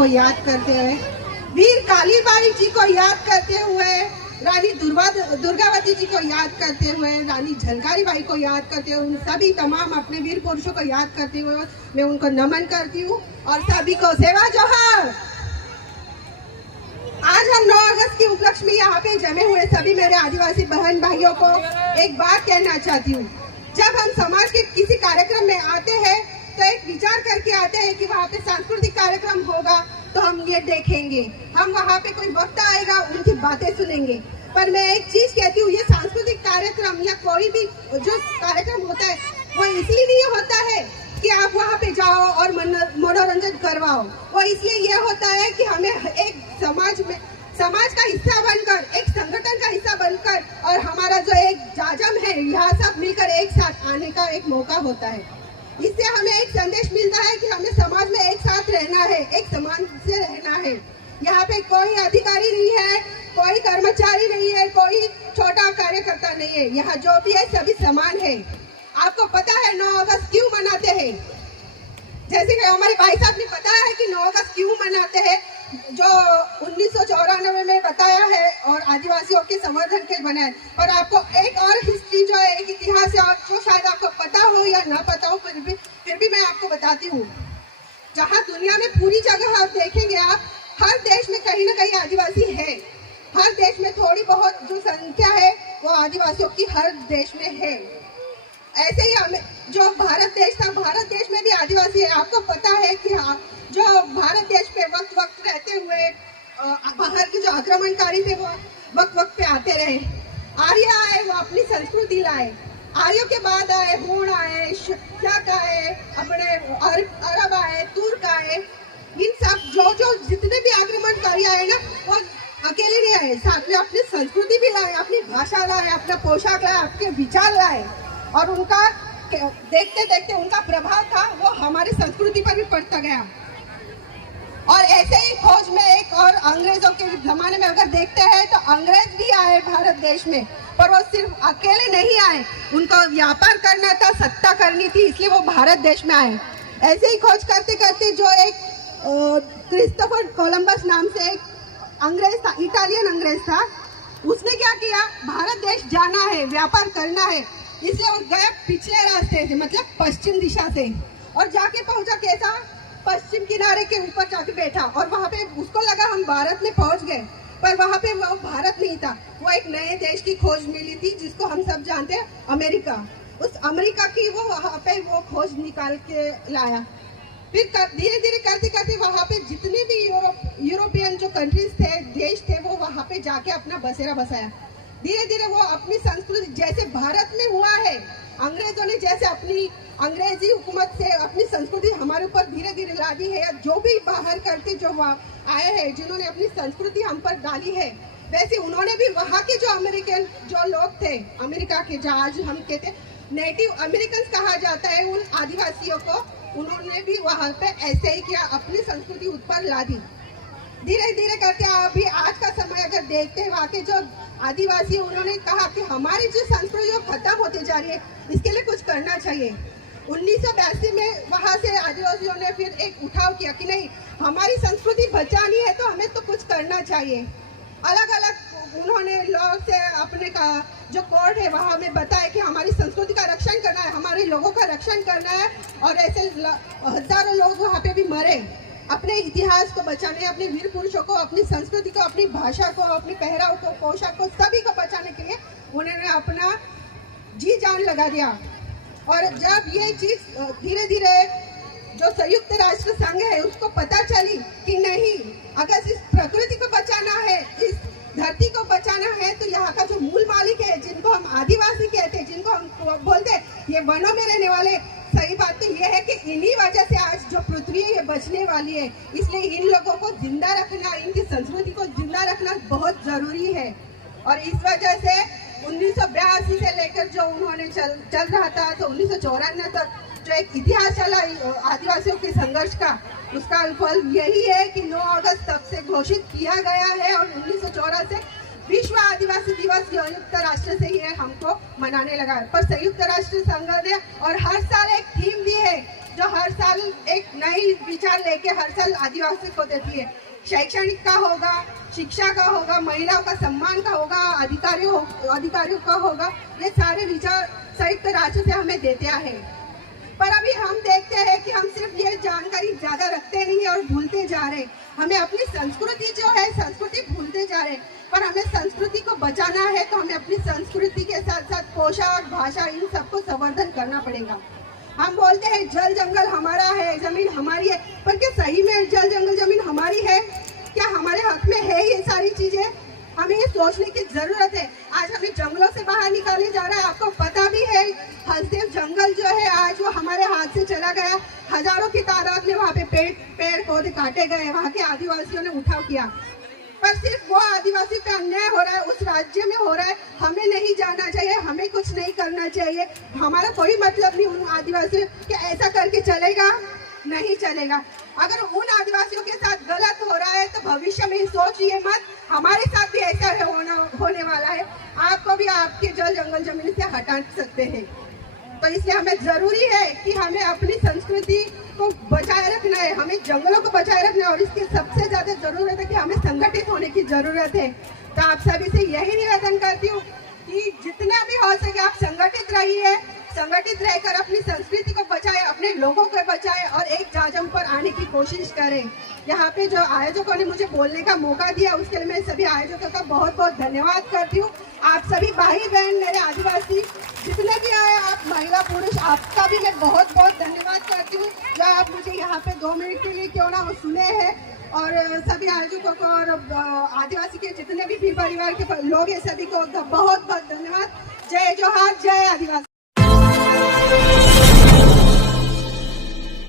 को याद करते हुए, वीर कालीबाई जी को याद करते हुए, रानी दुर्गावती जी को याद करते हुए, रानी झलकारी बाई को याद करते हुए, उन सभी तमाम अपने वीर पुरुषों को याद करते हुए मैं उनको नमन करती हूँ और सभी को सेवा जोहार। आज हम 9 अगस्त की उपलक्ष्य में यहाँ पे जमे हुए सभी मेरे आदिवासी बहन भाइयों को एक बात कहना चाहती हूँ। जब हम समाज के किसी कार्यक्रम में आते हैं तो एक विचार करके आते हैं कि वहाँ पे सांस्कृतिक कार्यक्रम होगा तो हम ये देखेंगे, हम वहाँ पे कोई वक्ता आएगा उनकी बातें सुनेंगे। पर मैं एक चीज कहती हूँ, ये सांस्कृतिक कार्यक्रम या कोई भी जो कार्यक्रम होता है वो इसलिए नहीं होता है कि आप वहाँ पे जाओ और मनोरंजन करवाओ। वो इसलिए ये होता है कि हमें एक समाज का हिस्सा बनकर, एक संगठन का हिस्सा बनकर और हमारा जो एक जाजम है यहाँ सब मिलकर एक साथ आने का एक मौका होता है। इससे हमें एक संदेश मिलता है कि हमें समाज में एक साथ रहना है, एक समान से रहना है। यहाँ पे कोई अधिकारी नहीं है, कोई कर्मचारी नहीं है, कोई छोटा कार्यकर्ता नहीं है, यहाँ जो भी है सभी समान है। आपको पता है 9 अगस्त क्यों मनाते हैं? जैसे कि हमारे भाई साहब ने बताया है कि 9 अगस्त क्यों मनाते हैं, जो 1994 में बताया है और आदिवासियों के संवर्धन के लिए बना है। और आपको एक और हिस्ट्री जो है, एक इतिहास है जो शायद आपको पता हो या ना पता हो, फिर भी मैं आपको बताती हूँ। जहाँ दुनिया में पूरी जगह आप देखेंगे, आप हर देश में कहीं ना कहीं आदिवासी है। हर देश में थोड़ी बहुत जो संख्या है वो आदिवासियों की हर देश में है। ऐसे ही हमें जो भारत देश था, भारत देश में भी आदिवासी है। आपको पता है कि हाँ, जो भारत देश पे वक्त वक्त रहते हुए बाहर के जो आक्रमणकारी थे वो वक्त वक्त पे आते रहे। आर्य आए, वो अपनी संस्कृति लाए। आर्यों के बाद आए हूण आए, शक आए, अपने अरब आए, तुर्क आए। इन सब जो जितने भी आक्रमणकारी आए ना, वो अकेले नहीं आए, साथ में अपनी संस्कृति भी लाए, अपनी भाषा लाए, अपना पोशाक लाए, अपने विचार लाए। और उनका देखते देखते उनका प्रभाव था वो हमारी संस्कृति पर भी पड़ता गया। और ऐसे ही खोज में एक और अंग्रेजों के जमाने में अगर देखते हैं तो अंग्रेज भी आए भारत देश में, पर वो सिर्फ अकेले नहीं आए, उनको व्यापार करना था, सत्ता करनी थी, इसलिए वो भारत देश में आए। ऐसे ही खोज करते करते जो एक क्रिस्टोफर कोलंबस नाम से एक अंग्रेज था, इटालियन अंग्रेज था, उसने क्या किया, भारत देश जाना है, व्यापार करना है, इसलिए वो गया पिछले रास्ते से, मतलब पश्चिम दिशा से, और जाके पहुंचा कैसा, पश्चिम किनारे के ऊपर जाके बैठा। और वहाँ पे उसको लगा हम भारत में पहुंच गए, पर वहाँ पे वो भारत नहीं था, वो एक नए देश की खोज मिली थी जिसको हम सब जानते हैं, अमेरिका। उस अमेरिका की वो वहाँ पे वो खोज निकाल के लाया। फिर धीरे धीरे करते करते वहाँ पे जितने भी यूरोपियन जो कंट्रीज थे, देश थे, वो वहाँ पे जाके अपना बसेरा बसाया। धीरे धीरे वो अपनी संस्कृति, जैसे भारत में हुआ है, अंग्रेजों ने जैसे अपनी अंग्रेजी हुकूमत से अपनी संस्कृति हमारे ऊपर धीरे धीरे ला दी है, जो भी बाहर करके जो आए हैं, जिन्होंने अपनी संस्कृति हम पर डाली है, वैसे उन्होंने भी वहाँ के जो अमेरिकन जो लोग थे, अमेरिका के, जो आज हम कहते हैं नेटिव अमेरिकन कहा जाता है उन आदिवासियों को, उन्होंने भी वहाँ पे ऐसे ही किया, अपनी संस्कृति ऊपर ला दी। धीरे धीरे करके अभी आज का समय अगर देखते हैं, वहाँ के जो आदिवासी, उन्होंने कहा कि हमारी जो संस्कृति खत्म होती जा रही है, इसके लिए कुछ करना चाहिए। 1982 में वहाँ से आदिवासियों ने फिर एक उठाव किया कि नहीं, हमारी संस्कृति बचानी है तो हमें तो कुछ करना चाहिए। अलग अलग उन्होंने लॉ से अपने का जो कोड है वहाँ में बताया कि हमारी संस्कृति का रक्षण करना है, हमारे लोगों का रक्षण करना है। और ऐसे हजारों लोग वहाँ पे भी मरे अपने इतिहास को बचाने, अपने वीर पुरुषों को, अपनी संस्कृति को, अपनी भाषा को, अपने पहराव को, पोशाक को, सभी को बचाने के लिए उन्होंने अपना जी जान लगा दिया। और जब ये चीज धीरे धीरे जो संयुक्त राष्ट्र संघ है उसको पता चली कि नहीं, अगर इस प्रकृति को बचाना है, इस धरती को बचाना है, तो यहाँ का जो मूल मालिक है, जिनको हम आदिवासी कहते हैं, जिनको हम बोलते हैं ये वनों में रहने वाले, सही बात तो ये है कि इन्हीं वजह से आज जो पृथ्वी है ये बचने वाली है। इसलिए इन लोगों को जिंदा रखना, इनकी संस्कृति को जिंदा रखना बहुत जरूरी है। और इस वजह से 1982 से लेकर जो उन्होंने चल रहा था, तो 1994 तक जो एक इतिहास चला आदिवासियों के संघर्ष का, उसका फल यही है कि 9 अगस्त तब से घोषित किया गया है। और 1994 से विश्व आदिवासी दिवस संयुक्त राष्ट्र से ही हमको मनाने लगा। पर संयुक्त राष्ट्र संघ ने और हर साल एक थीम दी है, जो हर साल एक नई विचार लेके हर साल आदिवासी को देती है। शैक्षणिक का होगा, शिक्षा का होगा, महिलाओं का सम्मान का होगा, अधिकारियों का होगा, ये सारे विचार संयुक्त राष्ट्र से हमें देते हैं। पर अभी हम देखते हैं कि हम सिर्फ ये जानकारी ज्यादा रखते नहीं और भूलते जा रहे हैं। हमें अपनी संस्कृति जो है, संस्कृति भूलते जा रहे हैं। पर हमें संस्कृति को बचाना है तो हमें अपनी संस्कृति के साथ साथ पोशाक, भाषा, इन सबको संवर्धन करना पड़ेगा। हम बोलते हैं जल जंगल हमारा है, जमीन हमारी है, पर क्या सही में जल जंगल जमीन हमारी है? क्या हमारे हक में है ये सारी चीजें? हमें ये सोचने की जरूरत है। आज हमें जंगलों से बाहर निकाले जा रहा है। आपको पता भी है हरदेव जंगल जो है आज वो हमारे हाथ से चला गया। हजारों की तादाद में वहाँ पे पेड़ पौधे काटे गए, वहाँ के आदिवासियों ने उठाव किया। पर सिर्फ वो आदिवासी पे अन्याय हो रहा है, उस राज्य में हो रहा है। हमें नहीं जाना चाहिए, हमें कुछ नहीं करना चाहिए। हमारा कोई मतलब नहीं उन आदिवासियों कि ऐसा करके चलेगा, नहीं चलेगा। अगर उन आदिवासियों के साथ गलत हो रहा है तो भविष्य में सोचिए मत, हमारे साथ भी ऐसा होने वाला है। आपको भी आपके जल जंगल जमीन से हटा सकते हैं। तो इसलिए हमें जरूरी है कि हमें अपनी संस्कृति को बचाए रखना है, हमें जंगलों को बचाए रखना है। और इसकी सबसे ज्यादा जरूरत है कि हमें संगठित होने की जरूरत है। तो आप सभी से यही निवेदन करती हूँ कि जितना भी हो सके आप संगठित रहिए, संगठित रहकर अपनी संस्कृति को बचाए, अपने लोगों को बचाए और एक जाजम पर आने की कोशिश करें। यहाँ पे जो आयोजकों ने मुझे बोलने का मौका दिया उसके लिए मैं सभी आयोजकों का बहुत बहुत धन्यवाद करती हूँ। आप सभी भाई बहन, मेरे आदिवासी जितने भी आए, आप महिला पुरुष, आपका भी मैं बहुत बहुत धन्यवाद करती हूँ जो आप मुझे यहाँ पे 2 मिनट के लिए क्यों ना वो सुने हैं। और सभी आयोजकों को और आदिवासी के जितने भी परिवार के लोग हैं सभी को बहुत बहुत धन्यवाद। जय जोहार, जय आदिवासी।